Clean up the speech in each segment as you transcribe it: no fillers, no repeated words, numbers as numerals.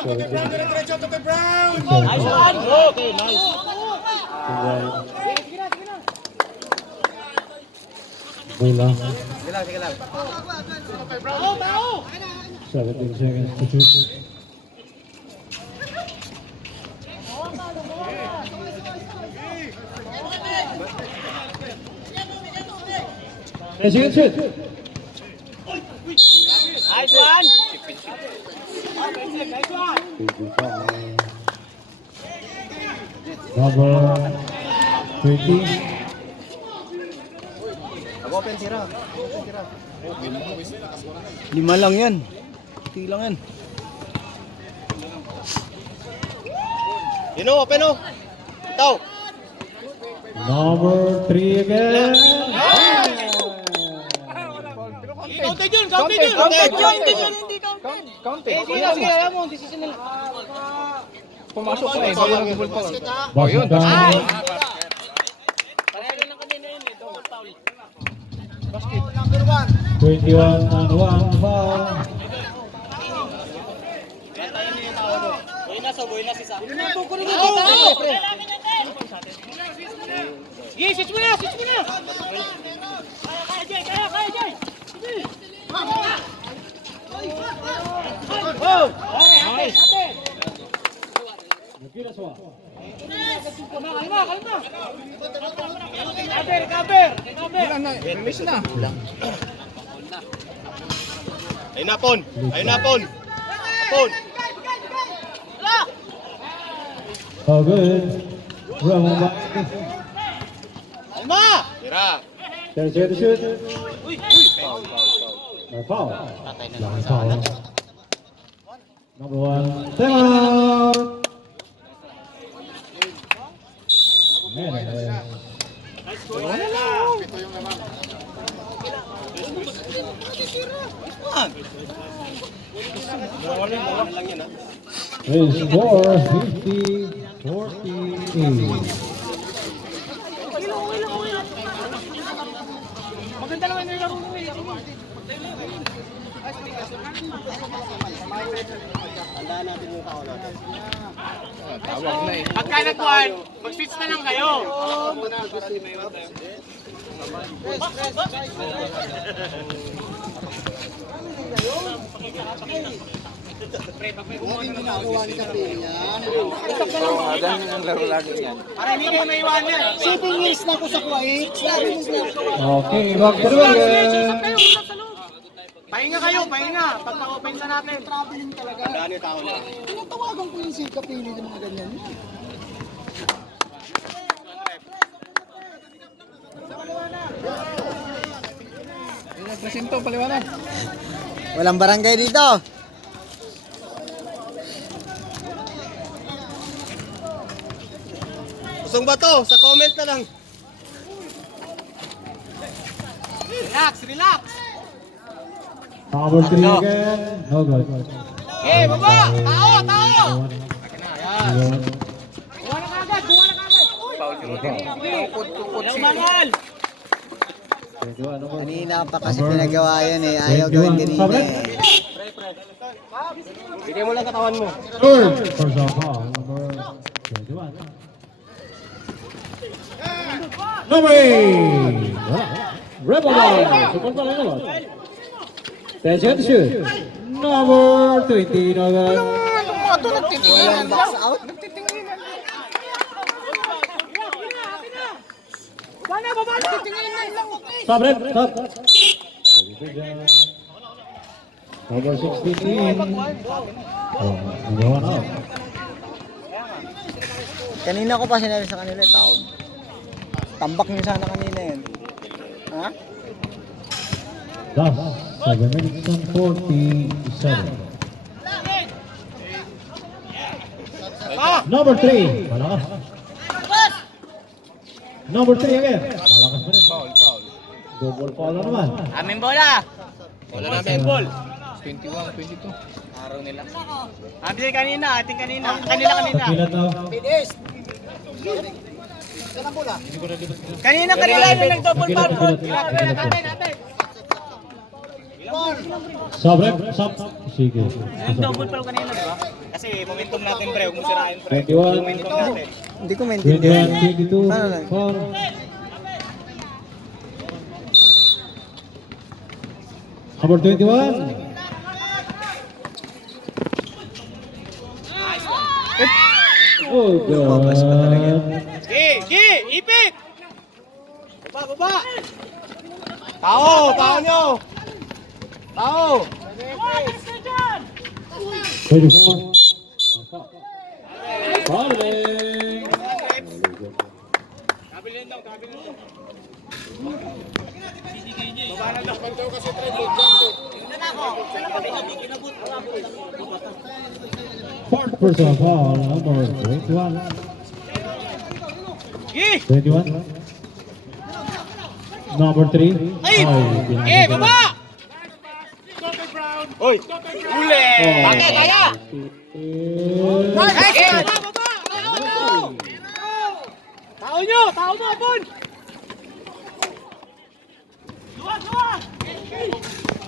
Diretso to kay Brown. Nice one. Okay, nice. Bola. Sige lang. 17 seconds to shoot. Second shoot. Nice one. Number 20. Open tira. 5 lang yan. Hindi lang yan. Open o. Itaw. Number 3 again. Counted yun. Hindi counted. Sige, alam mo, decision nila. Pumasok pa eh. Hindi nag-ball pa. Boston down. Pareho rin ang kanina yun eh. Double foul. 21 and 1 foul. Boy na si Sam. Sige, switch mo na. Kaya, Jay. Oh! Nice! Kalma! Cover! Wala na. Release na. Ayun na, Pon. Pon. Oh, good. Ramon back. Kalma! Tira. There's the shoot. No foul. Long foul. Number 1. Time out. Is score 50-48. Maganda naman yung laro mo eh. Tandaan natin yung tao natin. Tawag na eh. Pagka nagkuhan, mag-switch na lang kayo. Yung ginagawa ni Kapili yan. Dami ng laro lagi yan. Para hindi kayo maiwanan. 7 years na ako sa Kuwait. 7 years na ako. Okay, back to the again. Pahinga kayo. Pagpa-open sa natin. Traveling talaga. Tandaan yung tao na. Tinatawagan ko yung si Kapili ng mga ganyan. Presinto, paliwanag. Walang barangay dito. Kusong ba to? Sa comment na lang. Relax. Number 3 again. No good. Okay, baba. Tao. Yun. Buwan na kagad. Walang mangal. 21 number. Kanina pa kasi pinagawa yan eh. Ayaw gawin kanina eh. Bigay mo lang katawan mo. Third for Zapa. Number 21. Number 8. Rebel ball. Support pa rin naman. 10 seconds shoot. Number 20. No good. Walang box out. Baba. Stop, Red. Stop. Number 16 in. Oh, number 1 out. Kanina ko pa sinabi sa kanila tawag. Tambak niyo sana kanina yan. Ha? Thus, 7 minutes and 47. Number 3. Malakas. Number 3 again. Malakas pa rin. Foul. Double foul na naman. Aming bola. Wala natin. Ball. 21, 22. Araw nila. Ating kanina. Kanina. Pagkilat daw. Kanina yung nag-double foul. Stop, Red. Stop. Sige. Nag-double foul kanina, di ba? Kasi momentum natin, pre. Huwag mo sirain, pre. 21. Momentum natin. Hindi ko maintindihan. 21, 22, Paano lang? foul. Number 21. Oh, Lumabas pa talaga. God. Gi! Ipit! Baba! Tao nyo! Tao! 34. Fouling. Kabilin daw. Fourth personal foul, number 21. Gi! 21. Number 3. Ay! Gi! Baba! Oy! Uli! Bakit? Kaya! Ay! Baba! Tao nyo! Apon!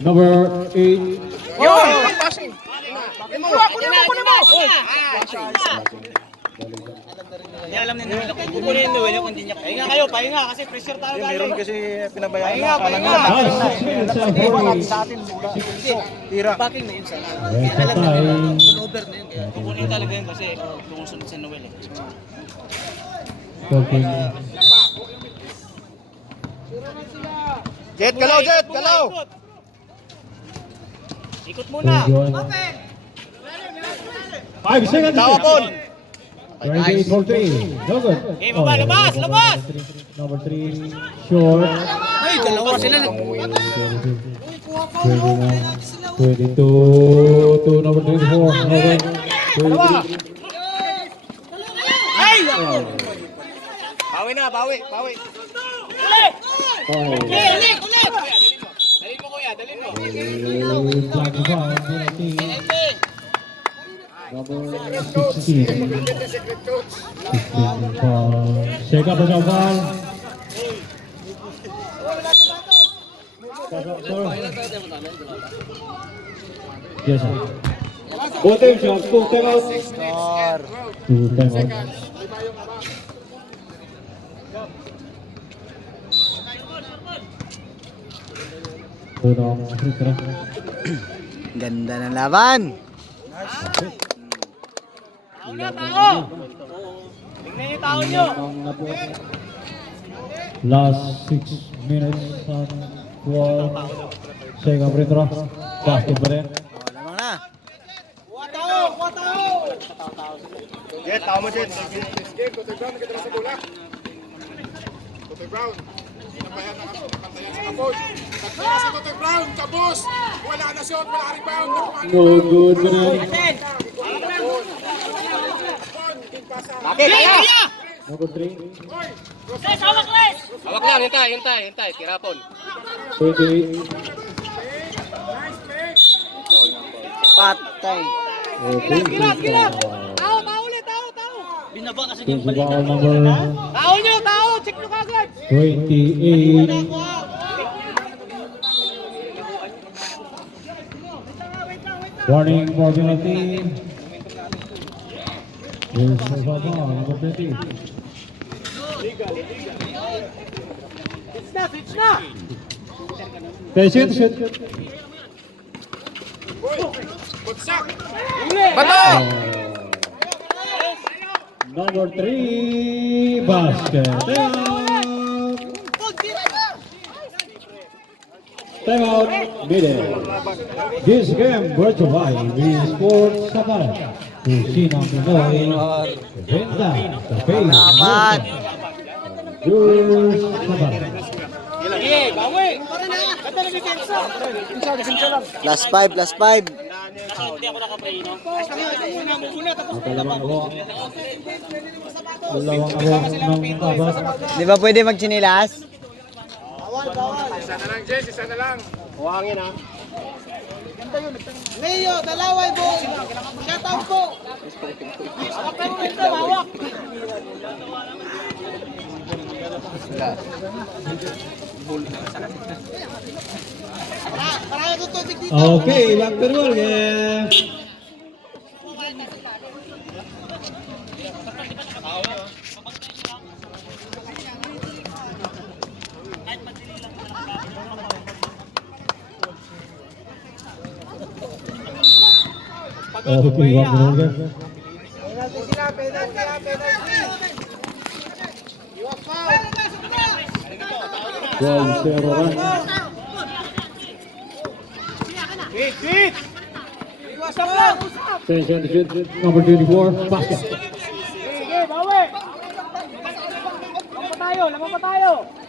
Number 8. Yo! Hindi alam nila. Kukunin yung duwelo kung hindi niya. Pahinga kayo, pahinga kasi pressure tayo. Meron kasi pinabayaan. Pahinga. Last 6 minutes of play. Tira. Backing na yun sa Extra time. over na yun. Kukunin talaga yun kasi tumusunod sa Noel eh. 14. Jet, galaw! Ikot muna. 5 seconds. Tawapon. 28 for 3. No good. Okay, baba, labas! Number 3. Short. Ay, dalawa sila. 22 to number 24. No good. 23. Ay! Bawi. Ulit! Oh. Ulit! Dalin mo kuya, dalin mo. Flag foul, penalty. Number 16. 16 foul. Second personal foul. Yes, sir. Both teams have 2 timeouts. 2 timeouts. Unang free throw. Ganda ng laban. Tao! Tingnan yung tao nyo. Last 6 minutes and 12 second free throw. Basket pa rin. Lamang na. Kuha tao! Jet, tao mo Jet. No good pa rin. Kaya! Number 3. Hawak lang, hintay. Tirapon. 28. Patay. Okay, Gilas! Tao ulit, tao! Binaba kasi yung defensive foul number Tao nyo, check nyo kagad! 28. Warning for penalty. Defensive foul number 20. Switch na! Shoot. Bato! Number 3 basket. Time out. Middle. This game brought to you by Wii Sports Safari. Kusinang Pinoy. Benta sa face. Dapat. Yours Safari. Sige, bawi! Ganda na depensa! Last 5. Hindi ako nakapray, no? Muna, tapos Dalawang awang ng tabas. Di ba pwede magchinilas? Isa na lang. Huwangin, ha? Leo, dalaway po! Shout out po! Hawak kayo ito, hawak! Para tutubig dito! Okay, back to the ball game. Okay, one minute. One zero run. Attention, shoot. Number 24, basket. Lamang pa tayo.